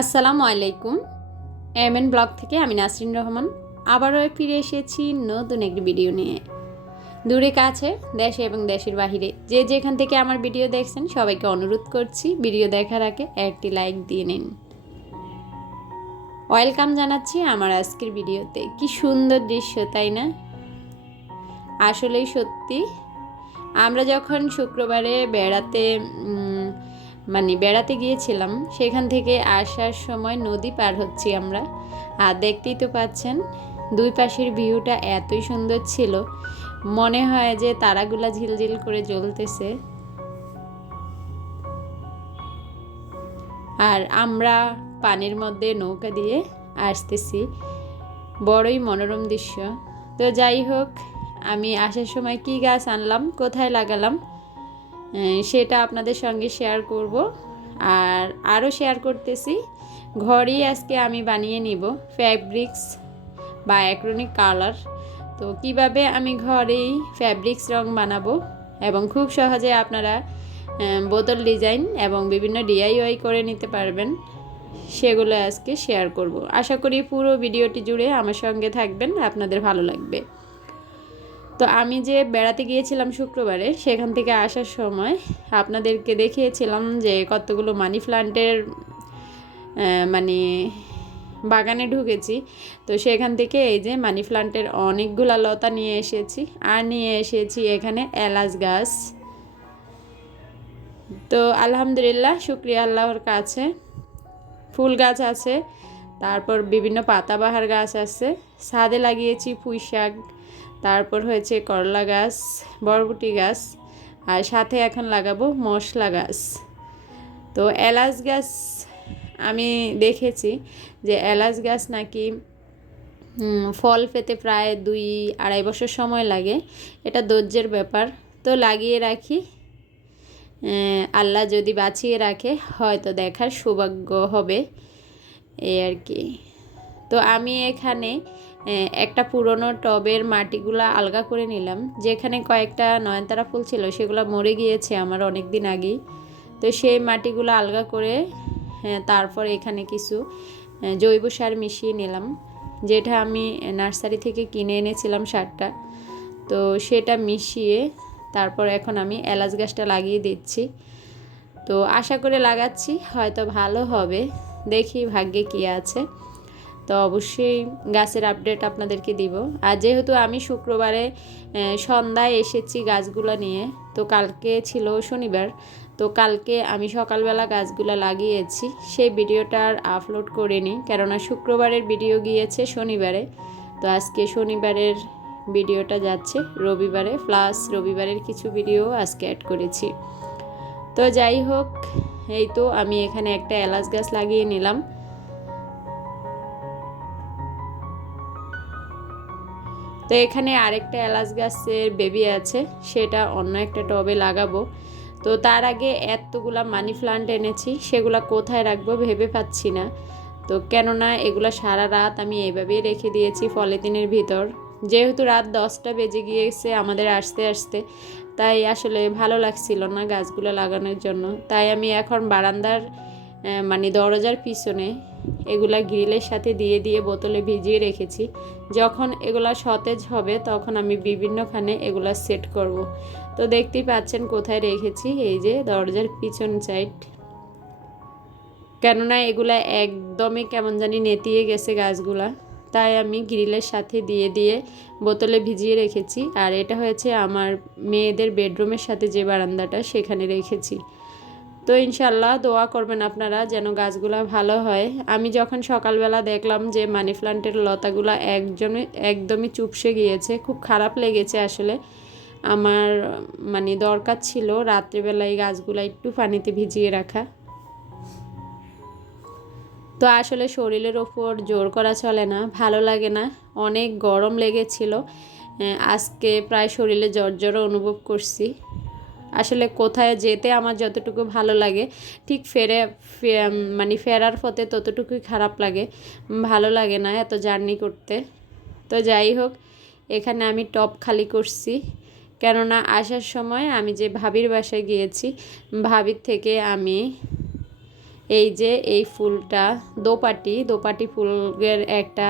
আসসালামু আলাইকুম। MN blog থেকে আমি নাসরিন রহমান আবারও ফিরে এসেছি নতুন একটি ভিডিও নিয়ে। দূরে কাছে, দেশে এবং দেশের বাহিরে যে যেখান থেকে আমার ভিডিও দেখছেন সবাইকে অনুরোধ করছি ভিডিও দেখার আগে একটি লাইক দিয়ে নিন। ওয়েলকাম জানাচ্ছি আমার আজকের ভিডিওতে। কি সুন্দর দৃশ্য, তাই না? আসলেই সত্যি। আমরা যখন শুক্রবারে বেড়াতে গিয়েছিলাম, সেখান থেকে আসার সময় নদী পার হচ্ছি আমরা, আর দেখতেই তো পাচ্ছেন দুই পাশের ভিউটা এতই সুন্দর ছিল, মনে হয় যে তারাগুলা ঝিলঝিল করে জ্বলতেছে। আর আমরা পানির মধ্যে নৌকা দিয়ে আসতেছি, বড়ই মনোরম দৃশ্য। তো যাই হোক, আমি আসার সময় কি গাছ আনলাম, কোথায় লাগালাম, সেটা আপনাদের সঙ্গে শেয়ার করব। আর আরও শেয়ার করতেছি, ঘরেই আজকে আমি বানিয়ে নিব ফ্যাব্রিক্স বা অ্যাক্রিলিক কালার। তো কিভাবে আমি ঘরেই ফ্যাব্রিক্স রং বানাবো এবং খুব সহজে আপনারা বোতল ডিজাইন এবং বিভিন্ন ডিআইওয়াই করে নিতে পারবেন, সেগুলো আজকে শেয়ার করব। আশা করি পুরো ভিডিওটি জুড়ে আমার সঙ্গে থাকবেন, আপনাদের ভালো লাগবে। তো আমি যে বেড়াতে গিয়েছিলাম শুক্রবারে, সেখান থেকে আসার সময় আপনাদেরকে দেখিয়েছিলাম যে কতগুলো মানি প্লান্টের বাগানে ঢুকেছি। তো সেখান থেকে এই যে মানি প্লান্টের অনেকগুলা লতা নিয়ে এসেছি, আর নিয়ে এসেছি এখানে এলাচ গাছ। তো আলহামদুলিল্লাহ, শুকরিয়া আল্লাহর কাছে, ফুল গাছ আছে, তারপর বিভিন্ন পাতাবাহার গাছ আছে, ছাদে লাগিয়েছি পুঁই শাক, তারপর হয়েছে করলা গাছ, বরবটি গাছ, আর সাথে এখন লাগাবো মশলা গাছ। তো এলাচ গাছ আমি দেখেছি যে এলাচ গাছ নাকি ফল পেতে প্রায় 2-2.5 বছর সময় লাগে, এটা ধৈর্যের ব্যাপার। তো লাগিয়ে রাখি, আল্লাহ যদি বাঁচিয়ে রাখে হয়তো দেখার সৌভাগ্য হবে, এই আর কি। তো আমি এখানে একটা পুরনো টবের মাটিগুলা আলগা করে নিলাম, যেখানে কয়েকটা নয়নতারা ফুল ছিল, সেগুলো মরে গিয়েছে আমার অনেক দিন আগেই। তো সেই মাটিগুলো আলগা করে তারপর এখানে কিছু জৈব সার মিশিয়ে নিলাম, যেটা আমি নার্সারি থেকে কিনে এনেছিলাম সারটা। তো সেটা মিশিয়ে তারপর এখন আমি এলাচ গাছটা লাগিয়ে দিচ্ছি। তো আশা করে লাগাচ্ছি হয়তো ভালো হবে, দেখি ভাগ্যে কী আছে। তো অবশ্যই গাছের আপডেট আপনাদেরকে দিব। আর যেহেতু আমি শুক্রবারে সন্ধ্যায় এসেছি গাছগুলো নিয়ে, তো কালকে ছিল শনিবার, তো কালকে আমি সকালবেলা গাছগুলো লাগিয়েছি, সেই ভিডিওটা আর আপলোড করিনি, কেননা শুক্রবারের ভিডিও গিয়েছে শনিবারে। তো আজকে শনিবারের ভিডিওটা যাচ্ছে রবিবারে, প্লাস রবিবারের কিছু ভিডিও আজকে অ্যাড করেছি। তো যাই হোক, এই তো আমি এখানে একটা এলাচ গাছ লাগিয়ে নিলাম। তো এখানে আরেকটা এলাচ গাছের বেবি আছে, সেটা অন্য একটা টবে লাগাবো। তো তার আগে এতগুলা মানি প্লান্ট এনেছি, সেগুলা কোথায় রাখবো ভেবে পাচ্ছি না। তো কেননা এগুলা সারা রাত আমি এইভাবেই রেখে দিয়েছি পলিথিনের ভিতর, যেহেতু রাত 10টা বেজে গিয়েছে আমাদের আসতে আসতে, তাই আসলে ভালো লাগছিল না গাছগুলো লাগানোর জন্য। তাই আমি এখন বারান্দার দরজার পিছনে এগুলা গ্রিলের সাথে দিয়ে দিয়ে বোতলে ভিজিয়ে রেখেছি। যখন এগুলা সতেজ হবে তখন আমি বিভিন্নখানে এগুলা সেট করব। তো দেখতেই পাচ্ছেন কোথায় রেখেছি, এই যে দরজার পিছন সাইড, কেননা এগুলা একদমই কেমন জানি নেতিয়ে গেছে গাছগুলা, তাই আমি গ্রিলের সাথে দিয়ে দিয়ে বোতলে ভিজিয়ে রেখেছি। আর এটা হয়েছে আমার মেয়েদের বেডরুমের সাথে যে বারান্দাটা, সেখানে রেখেছি। তো ইনশাল্লাহ দোয়া করবেন আপনারা যেন গাছগুলা ভালো হয়। আমি যখন সকালবেলা দেখলাম যে মানি প্লান্টের লতাগুলা একদমই চুপসে গিয়েছে, খুব খারাপ লেগেছে আসলে। আমার দরকার ছিল রাত্রিবেলা এই গাছগুলা একটু পানিতে ভিজিয়ে রাখা। তো আসলে শরীরের ওপর জোর করা চলে না, ভালো লাগে না, অনেক গরম লেগেছিল। আজকে প্রায় শরীরে জ্বর অনুভব করছি। আসলে কোথায় যেতে আমার যতটুকু ভালো লাগে, ঠিক ফেরার পথে ততটুকুই খারাপ লাগে, ভালো লাগে না এত জার্নি করতে। তো যাই হোক, এখানে আমি টপ খালি করছি, কেননা আসার সময় আমি যে ভাবির বাসায় গিয়েছি, ভাবির থেকে আমি এই যে এই ফুলটা দোপাটি ফুলের একটা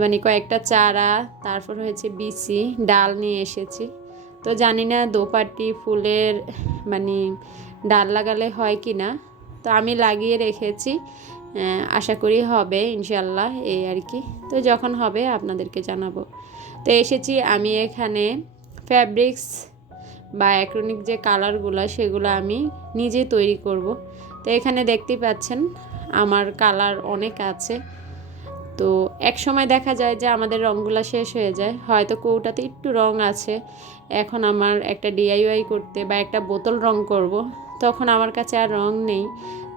মানে কয়েকটা চারা, তারপর হয়েছে বিচি, ডাল নিয়ে এসেছি। তো জানি না দোপাটি ফুলের মানে ডাল লাগালে হয় কি না, তো আমি লাগিয়ে রেখেছি, আশা করি হবে ইনশাল্লাহ, এই আর কি। তো যখন হবে আপনাদেরকে জানাবো। তো এসেছি আমি এখানে ফ্যাব্রিক্স বা অ্যাক্রিলিক যে কালারগুলো সেগুলো আমি নিজে তৈরি করব। তো এখানে দেখতেই পাচ্ছেন আমার কালার অনেক আছে। তো এক সময় দেখা যায় যে আমাদের রঙগুলো শেষ হয়ে যায়, হয়তো কৌটাতে একটু রং আছে, এখন আমার একটা ডিআইওয়াই করতে বা একটা বোতল রং করব, তখন আমার কাছে আর রং নেই,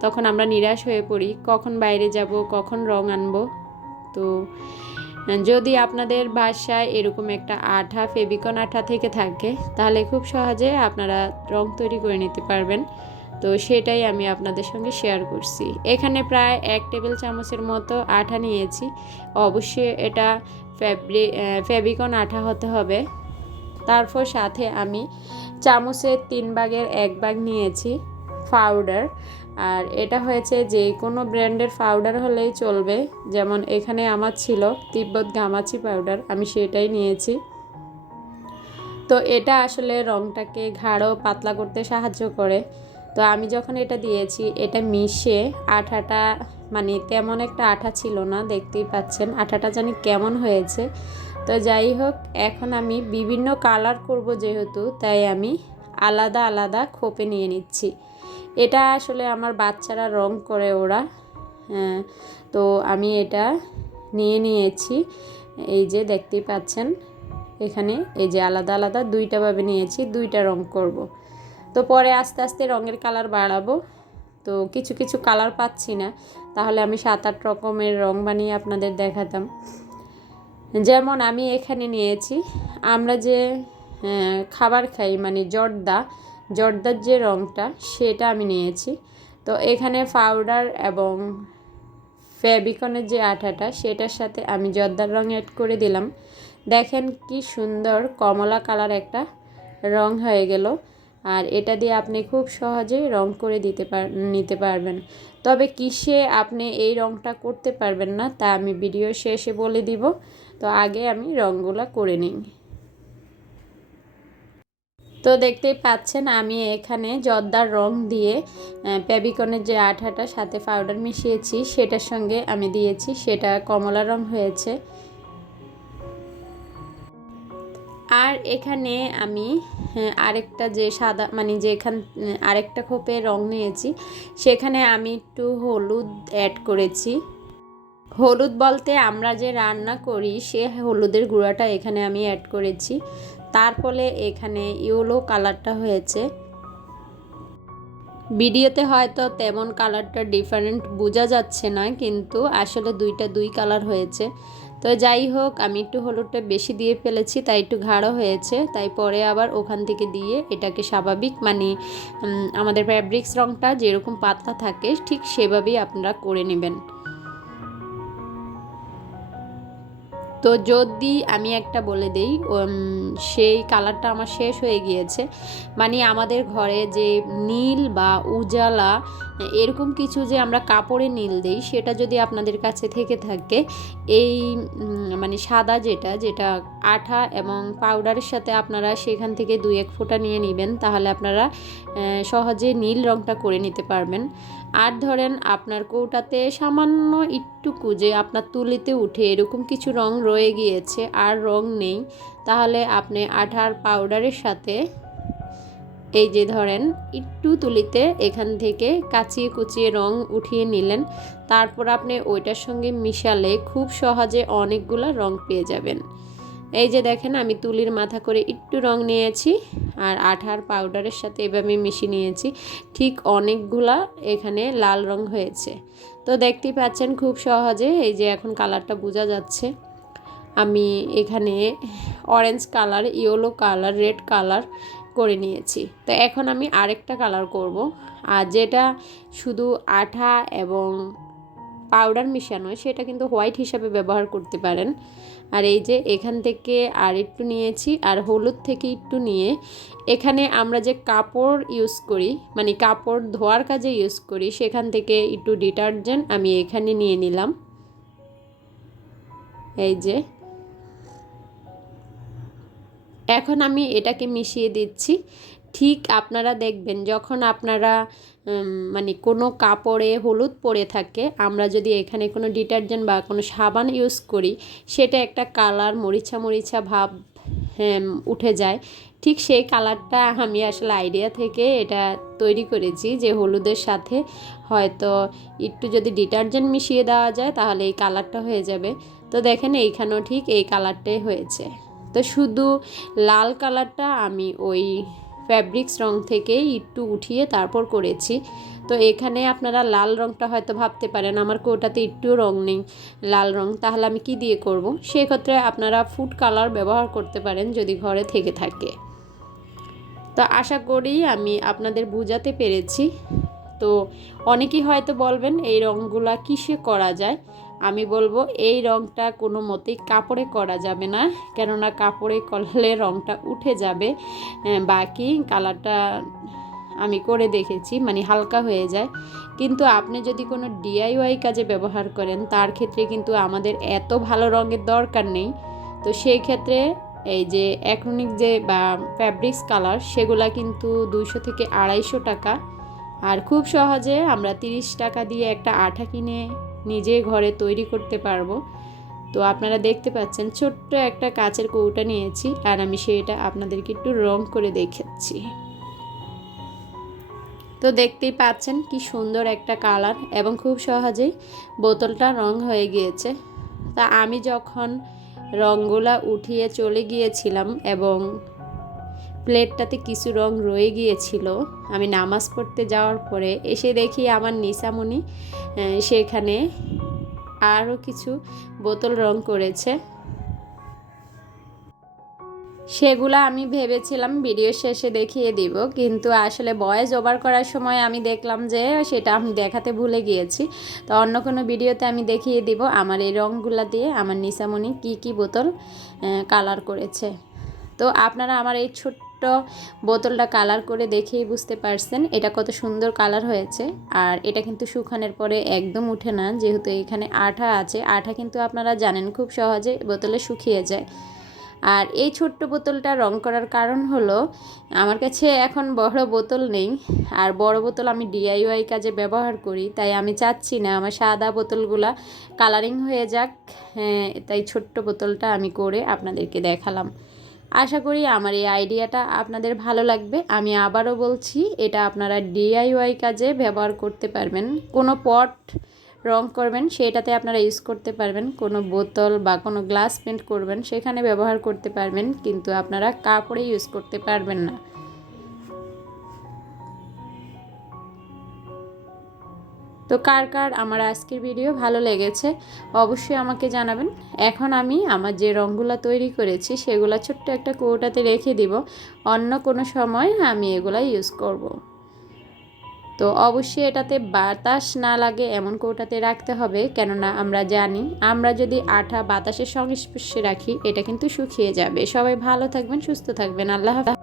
তখন আমরা নিরাশ হয়ে পড়ি, কখন বাইরে যাব, কখন রং আনবো। তো যদি আপনাদের বাসায় এরকম একটা আঠা, ফেভিকন আঠা থেকে থাকে, তাহলে খুব সহজে আপনারা রং তৈরি করে নিতে পারবেন। তো সেটাই আমি আপনাদের সঙ্গে শেয়ার করছি। এখানে প্রায় 1 টেবিল চামচের মতো আঠা নিয়েছি। অবশ্যই এটা ফেভিকন আঠা হতে হবে। তারপর সাথে আমি চামচের 3 ভাগের 1 ভাগ নিয়েছি পাউডার। আর এটা হয়েছে যে কোনো ব্র্যান্ডের পাউডার হলেই চলবে, যেমন এখানে আমার ছিল তিব্বত ঘামাচি পাউডার, আমি সেটাই নিয়েছি। তো এটা আসলে রঙটাকে গাঢ় পাতলা করতে সাহায্য করে। তো আমি যখন এটা দিয়েছি, এটা মিশে আঠাটা মানে তেমন একটা আঠা ছিল না, দেখতেই পাচ্ছেন আঠাটা জানি কেমন হয়েছে। তো যাই হোক, এখন আমি বিভিন্ন কালার করব যেহেতু, তাই আমি আলাদা আলাদা খোপে নিয়ে নিচ্ছি। এটা আসলে আমার বাচ্চারা রং করে ওরা, তো আমি এটা নিয়েছি। এই যে দেখতেই পাচ্ছেন এখানে, এই যে আলাদা আলাদা 2টা ভাবে নিয়েছি, 2টা রং করব। তো পরে আস্তে আস্তে রঙের কালার বাড়াবো। তো কিছু কিছু কালার পাচ্ছি না, তাহলে আমি 7-8 রকমের রং বানিয়ে আপনাদের দেখাতাম। যেমন আমি এখানে নিয়েছি, আমরা যে খাবার খাই মানে জর্দার যে রঙটা, সেটা আমি নিয়েছি। তো এখানে পাউডার এবং ফেভিকনের যে আঠাটা, সেটার সাথে আমি জর্দার রং অ্যাড করে দিলাম। দেখেন কি সুন্দর কমলা কালার একটা রং হয়ে গেল। আর এটা দিয়ে আপনি খুব সহজেই রং করে নিতে পারবেন। তবে কিসে আপনি এই রংটা করতে পারবেন না, তা আমি ভিডিও শেষে বলে দিব। তো আগে আমি রঙগুলো করে নিই। তো দেখতেই পাচ্ছেন আমি এখানে জর্দার রং দিয়ে ফেভিকনের যে আঠাটা সাথে পাউডার মিশিয়েছি, সেটার সঙ্গে আমি দিয়েছি, সেটা কমলা রং হয়েছে। আর এখানে আমি আরেকটা যে সাদা মানে যেখান আরেকটা খোপে রং নিয়েছি, সেখানে আমি একটু হলুদ অ্যাড করেছি। হলুদ বলতে আমরা যে রান্না করি সে হলুদের গুঁড়াটা এখানে আমি অ্যাড করেছি, তার ফলে এখানে ইয়েলো কালারটা হয়েছে। ভিডিওতে হয়তো তেমন কালারটা ডিফারেন্ট বোঝা যাচ্ছে না, কিন্তু আসলে দুইটা দুই কালার হয়েছে। তো যাই হোক, আমি একটু হলুদটা বেশি দিয়ে ফেলেছি, তাই একটু গাঢ় হয়েছে, তাই পরে আবার ওখান থেকে দিয়ে এটাকে স্বাভাবিক মানে আমাদের ফ্যাব্রিক্স রঙটা যেরকম পাতলা থাকে ঠিক সেভাবেই আপনারা করে নেবেন। তো যদি আমি একটা বলে দেই, সেই কালারটা আমার শেষ হয়ে গিয়েছে, মানে আমাদের ঘরে যে নীল বা উজালা এরকম কিছু যে আমরা কাপড়ে নীল দেই, সেটা যদি আপনাদের কাছে থেকে থাকে, এই মানে সাদা যেটা আঠা এবং পাউডারের সাথে আপনারা সেখান থেকে 2-1 ফোঁটা নিয়ে নেবেন, তাহলে আপনারা সহজে নীল রঙটা করে নিতে পারবেন। আর ধরেন আপনার কৌটাতে সামান্য একটুকু যে আপনার তুলিতে উঠে এরকম কিছু রং রয়ে গিয়েছে আর রং নেই, তাহলে আপনি আঠার পাউডারের সাথে এই যে ধরেন একটু তুলিতে এখান থেকে কাচিয়ে কুচিয়ে রং উঠিয়ে নিলেন, তারপর আপনি ওইটার সঙ্গে মিশালে খুব সহজে অনেকগুলো রং পেয়ে যাবেন। এই যে দেখেন আমি তুলির মাথা করে একটু রং নিয়েছি আর আঠার পাউডারের সাথে এভাবে মিশিয়ে নিয়েছি, ঠিক অনেকগুলা এখানে লাল রং হয়েছে। তো দেখতেই পাচ্ছেন খুব সহজে, এই যে এখন কালারটা বোঝা যাচ্ছে। আমি এখানে orange colour, yellow colour, red colour করে নিয়েছি। তো এখন আমি আরেকটা কালার করব, আর যেটা শুধু আঠা এবং পাউডার মিশানো, সেটা কিন্তু হোয়াইট হিসাবে ব্যবহার করতে পারেন। আর এই যে এখান থেকে আর একটু নিয়েছি, আর হলুদ থেকে একটু নিয়ে এখানে আমরা যে কাপড় ইউজ করি, মানে কাপড় ধোয়ার কাজে ইউজ করি, সেখান থেকে একটু ডিটারজেন্ট আমি এখানে নিয়ে নিলাম। এই যে এখন আমি এটাকে মিশিয়ে দিচ্ছি। ঠিক আপনারা দেখবেন যখন আপনারা মানে কোনো কাপড়ে হলুদ পড়ে থাকে, আমরা যদি এখানে কোনো ডিটারজেন্ট বা কোনো সাবান ইউজ করি, সেটা একটা কালার মরিচা মরিচা ভাব উঠে যায়। ঠিক সেই কালারটা আমি আসলে আইডিয়া থেকে এটা তৈরি করেছি, যে হলুদের সাথে হয়তো একটু যদি ডিটারজেন্ট মিশিয়ে দেওয়া যায় তাহলে এই কালারটা হয়ে যাবে। তো দেখেন এইখানেও ঠিক এই কালারটাই হয়েছে। তো শুধু লাল কালারটা আমি ওই ফ্যাব্রিক্স রং থেকে একটু উঠিয়ে তারপর করেছি। তো এখানে আপনারা লাল রংটা হয়তো ভাবতে পারেন আমার কোটাতে একটু রং নেই লাল রং, তাহলে আমি কি দিয়ে করব? সেক্ষেত্রে আপনারা ফুড কালার ব্যবহার করতে পারেন যদি ঘরে থেকে থাকে। তো আশা করি আমি আপনাদের বোঝাতে পেরেছি। তো অনেকেই হয়তো বলবেন এই রঙগুলা কিসে করা যায়। আমি বলবো এই রঙটা কোনো মতেই কাপড়ে করা যাবে না, কেননা কাপড়ে করলে রঙটা উঠে যাবে। বাকি কালারটা আমি করে দেখেছি, মানে হালকা হয়ে যায়। কিন্তু আপনি যদি কোনো ডিআইওয়াই কাজে ব্যবহার করেন, তার ক্ষেত্রে কিন্তু আমাদের এত ভালো রঙের দরকার নেই। তো সেই ক্ষেত্রে এই যে অ্যাক্রিলিক যে বা ফ্যাব্রিক্স কালার, সেগুলা কিন্তু 200 থেকে 250 টাকা। আর খুব সহজে আমরা 30 টাকা দিয়ে একটা আঠা কিনে নিজে ঘরে তৈরি করতে পারবো। তো আপনারা দেখতে পাচ্ছেন ছোট্ট একটা কাচের কৌটা নিয়েছি, আর আমি সেটা আপনাদেরকে একটু রং করে দেখাচ্ছি। তো দেখতেই পাচ্ছেন কি সুন্দর একটা কালার, এবং খুব সহজেই বোতলটা রং হয়ে গিয়েছে। তা আমি যখন রঙগুলা উঠিয়ে চলে গিয়েছিলাম এবং প্লেটটাতে কিছু রং রয়ে গিয়েছিল, আমি নামাজ পড়তে যাওয়ার পরে এসে দেখি আমার নিসামণি সেখানে আরও কিছু বোতল রং করেছে। সেগুলো আমি ভেবেছিলাম ভিডিও শেষে দেখিয়ে দিব, কিন্তু আসলে ভয়েস ওভার করার সময় আমি দেখলাম যে সেটা আমি দেখাতে ভুলে গিয়েছি। তো অন্য কোনো ভিডিওতে আমি দেখিয়ে দিব আমার এই রঙগুলো দিয়ে আমার নিসামণি কি বোতল কালার করেছে। তো আপনারা আমার এই ছোট্ট বোতলটা কালার করে দেখেই বুঝতে পারছেন এটা কত সুন্দর কালার হয়েছে। আর এটা কিন্তু শুকানোর পরে একদম উঠে না, যেহেতু এখানে আঠা আছে। আঠা কিন্তু আপনারা জানেন খুব সহজে বোতলে শুকিয়ে যায়। আর এই ছোট্ট বোতলটা রং করার কারণ হলো আমার কাছে এখন বড় বোতল নেই, আর বড় বোতল আমি ডিআইওয়াই কাজে ব্যবহার করি, তাই আমি চাচ্ছি না আমার সাদা বোতলগুলা কালারিং হয়ে যাক। তাই ছোট্ট বোতলটা আমি করে আপনাদেরকে দেখালাম। আশা করি আমার এই আইডিয়াটা আপনাদের ভালো লাগবে। আমি আবারও বলছি, এটা আপনারা ডিআইওয়াই কাজে ব্যবহার করতে পারবেন। কোনো পট রং করবেন সেটাতে আপনারা ইউজ করতে পারবেন, কোনো বোতল বা কোনো গ্লাস পেন্ট করবেন সেখানে ব্যবহার করতে পারবেন, কিন্তু আপনারা কাপড়ে ইউজ করতে পারবেন না। তো কার কার আমার আজকের ভিডিও ভালো লেগেছে অবশ্যই আমাকে জানাবেন। এখন আমি আমার যে রঙগুলো তৈরি করেছি সেগুলো ছোট্ট একটা কৌটাতে রেখে দিব, অন্য কোনো সময় আমি এগুলো ইউজ করব। তো অবশ্যই এটাতে বাতাস না লাগে এমন কৌটাতে রাখতে হবে, কেননা আমরা জানি আমরা যদি আঠা বাতাসের সংস্পর্শে রাখি এটা কিন্তু শুকিয়ে যাবে। সবাই ভালো থাকবেন, সুস্থ থাকবেন। আল্লাহ হাফেজ।